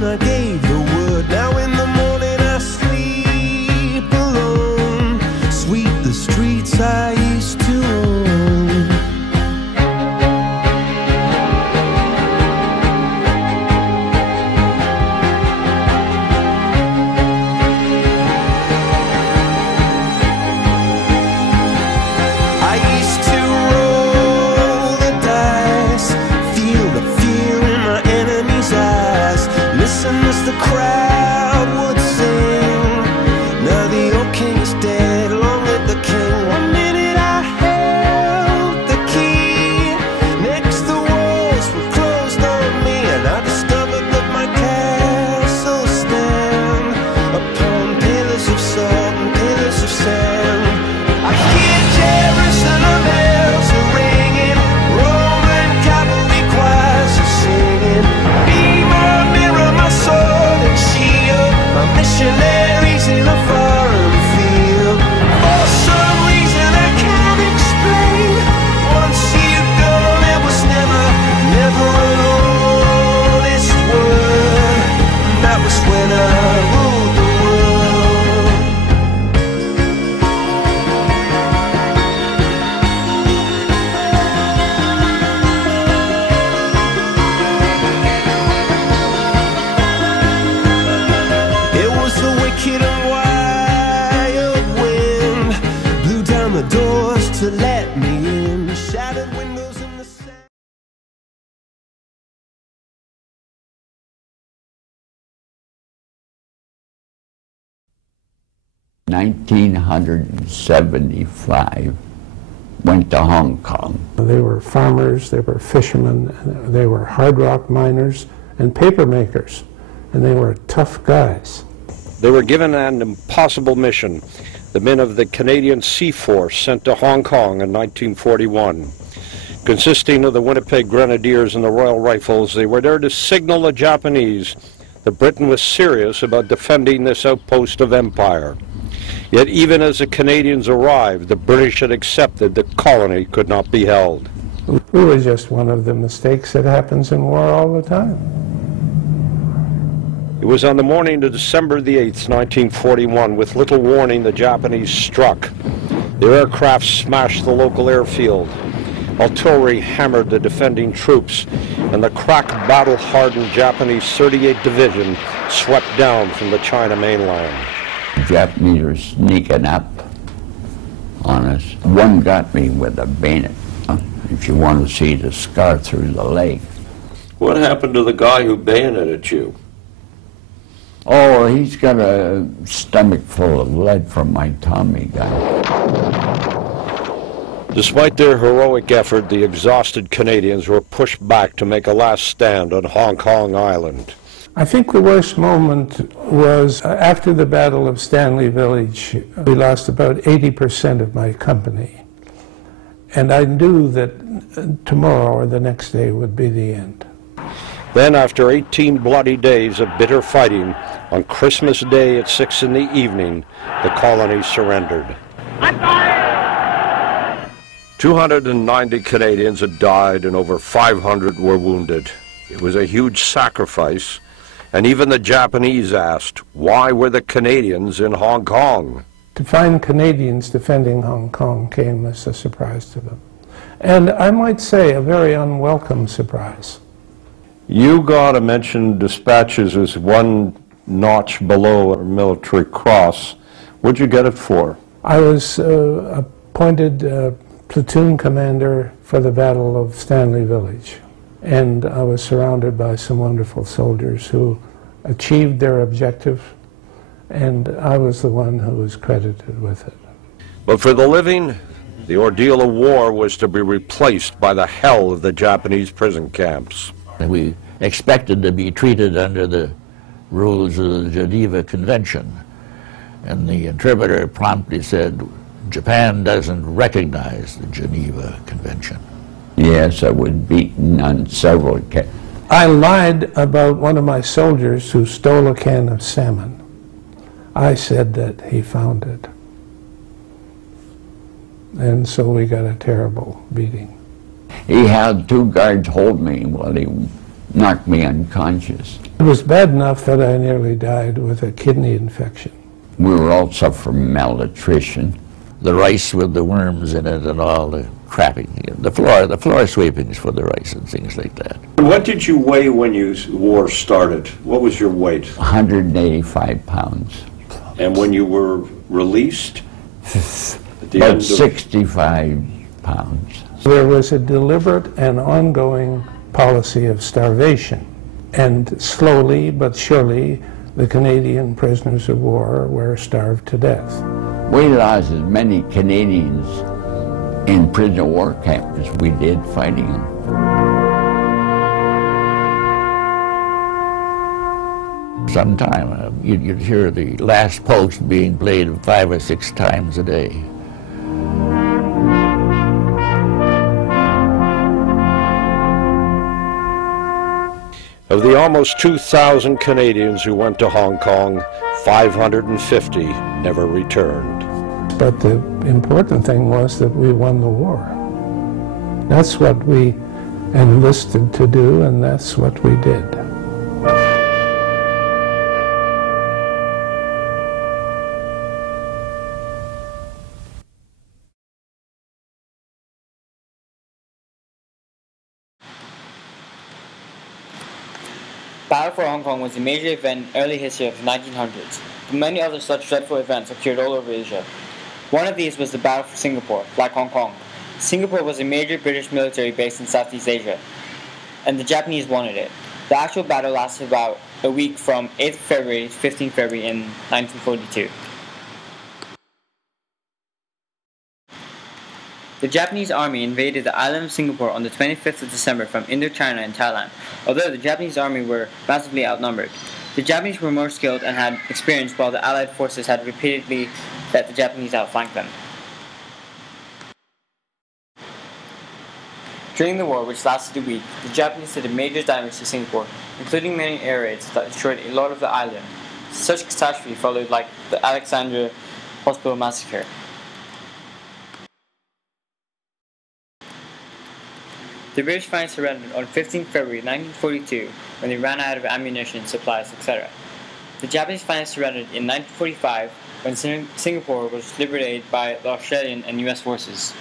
when I gave the word. Now in the morning I sleep alone. Sweep the streets I used to own. I used to roll the dice, feel the fear in my enemy's eyes, listen as the crowd would sing. Now the old king is dead, long live the king. One minute I held the key, next the walls were closed on me, and I discovered that my castle stand upon pillars of salt and pillars of sand. I hear Jerusalem bells are ringing, Roman cavalry choirs are singing. Be my mirror, my sword and shield, my missionaries in a foreign field. For some reason I can't explain, once you've gone there was never, never an honest word. And that was when I ruled the world. It was the wicked and wild wind, blew down the doors to let me in, shattered windows in the sand. 1975, went to Hong Kong. They were farmers, they were fishermen, they were hard rock miners and paper makers, and they were tough guys. They were given an impossible mission. The men of the Canadian Sea Force sent to Hong Kong in 1941. Consisting of the Winnipeg Grenadiers and the Royal Rifles, they were there to signal the Japanese that Britain was serious about defending this outpost of empire. Yet even as the Canadians arrived, the British had accepted that colony could not be held. It was just one of the mistakes that happens in war all the time. It was on the morning of December the 8th, 1941, with little warning the Japanese struck. Their aircraft smashed the local airfield. Artillery hammered the defending troops, and the crack battle-hardened Japanese 38th Division swept down from the China mainland. The Japanese were sneaking up on us. One got me with a bayonet, if you want to see the scar through the leg. What happened to the guy who bayoneted you? Oh, he's got a stomach full of lead from my Tommy gun. Despite their heroic effort, the exhausted Canadians were pushed back to make a last stand on Hong Kong Island. I think the worst moment was after the Battle of Stanley Village. We lost about 80% of my company. And I knew that tomorrow or the next day would be the end. Then, after 18 bloody days of bitter fighting, on Christmas Day at 6 in the evening, the colony surrendered. 290 Canadians had died and over 500 were wounded. It was a huge sacrifice, and even the Japanese asked, why were the Canadians in Hong Kong? To find Canadians defending Hong Kong came as a surprise to them. And I might say a very unwelcome surprise. You got a mention dispatches as one notch below a military cross. What'd you get it for? I was appointed platoon commander for the Battle of Stanley Village. And I was surrounded by some wonderful soldiers who achieved their objective, and I was the one who was credited with it. But for the living, the ordeal of war was to be replaced by the hell of the Japanese prison camps. We expected to be treated under the rules of the Geneva Convention, and the interpreter promptly said, Japan doesn't recognize the Geneva Convention. Yes, I was beaten on several occasions. I lied about one of my soldiers who stole a can of salmon. I said that he found it. And so we got a terrible beating. He had two guards hold me while he knocked me unconscious. It was bad enough that I nearly died with a kidney infection. We were all suffering malnutrition. The rice with the worms in it and all the crapping. The floor sweepings for the rice and things like that. What did you weigh when the war started? What was your weight? 185 pounds. And when you were released? At the About end of 65 pounds. There was a deliberate and ongoing policy of starvation. And slowly but surely, the Canadian prisoners of war were starved to death. We lost as many Canadians in prisoner war camps as we did fighting them. Sometime you'd hear the last post being played 5 or 6 times a day. Of the almost 2,000 Canadians who went to Hong Kong, 550 never returned. But the important thing was that we won the war. That's what we enlisted to do, and that's what we did. Battle for Hong Kong was a major event in early history of the 1900s, but many other such dreadful events occurred all over Asia. One of these was the Battle for Singapore, like Hong Kong. Singapore was a major British military base in Southeast Asia, and the Japanese wanted it. The actual battle lasted about a week from 8th February to 15th February in 1942. The Japanese army invaded the island of Singapore on the 25th of December from Indochina and Thailand. Although the Japanese army were massively outnumbered, the Japanese were more skilled and had experience, while the Allied forces had repeatedly let the Japanese outflank them. During the war, which lasted a week, the Japanese did major damage to Singapore, including many air raids that destroyed a lot of the island. Such catastrophe followed like the Alexandria Hospital massacre. The British finally surrendered on 15 February 1942 when they ran out of ammunition, supplies, etc. The Japanese finally surrendered in 1945 when Singapore was liberated by the Australian and US forces.